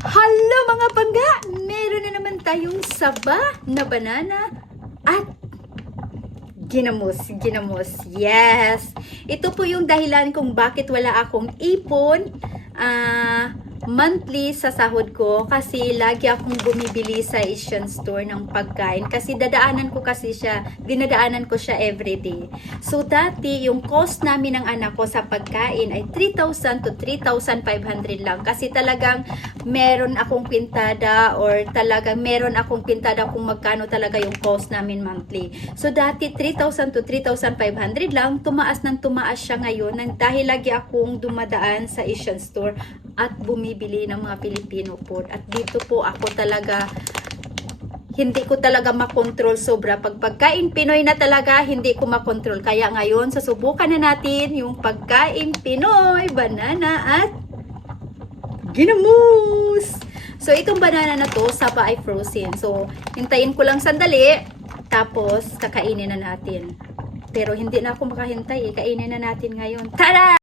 Hello mga pangga! Meron na naman tayong saba na banana at ginamos. Yes! Ito po yung dahilan kung bakit wala akong ipon monthly sa sahod ko, kasi lagi akong bumibili sa Asian store ng pagkain kasi dinadaanan ko siya everyday. So dati yung cost namin ng anak ko sa pagkain ay 3,000 to 3,500 lang, kasi talagang meron akong pintada kung magkano talaga yung cost namin monthly. So dati 3,000 to 3,500 lang, tumaas siya ngayon dahil lagi akong dumadaan sa Asian store at bumibili ng mga Filipino food. At dito po ako talaga, hindi ko talaga makontrol sobra. Pag pagkain Pinoy na talaga, hindi ko makontrol. Kaya ngayon, susubukan na natin yung pagkain Pinoy, banana at ginamos. So, itong banana na to, saba ay frozen. So, hintayin ko lang sandali, tapos kakainin na natin. Pero hindi na ako makahintay, kainin na natin ngayon. Tada!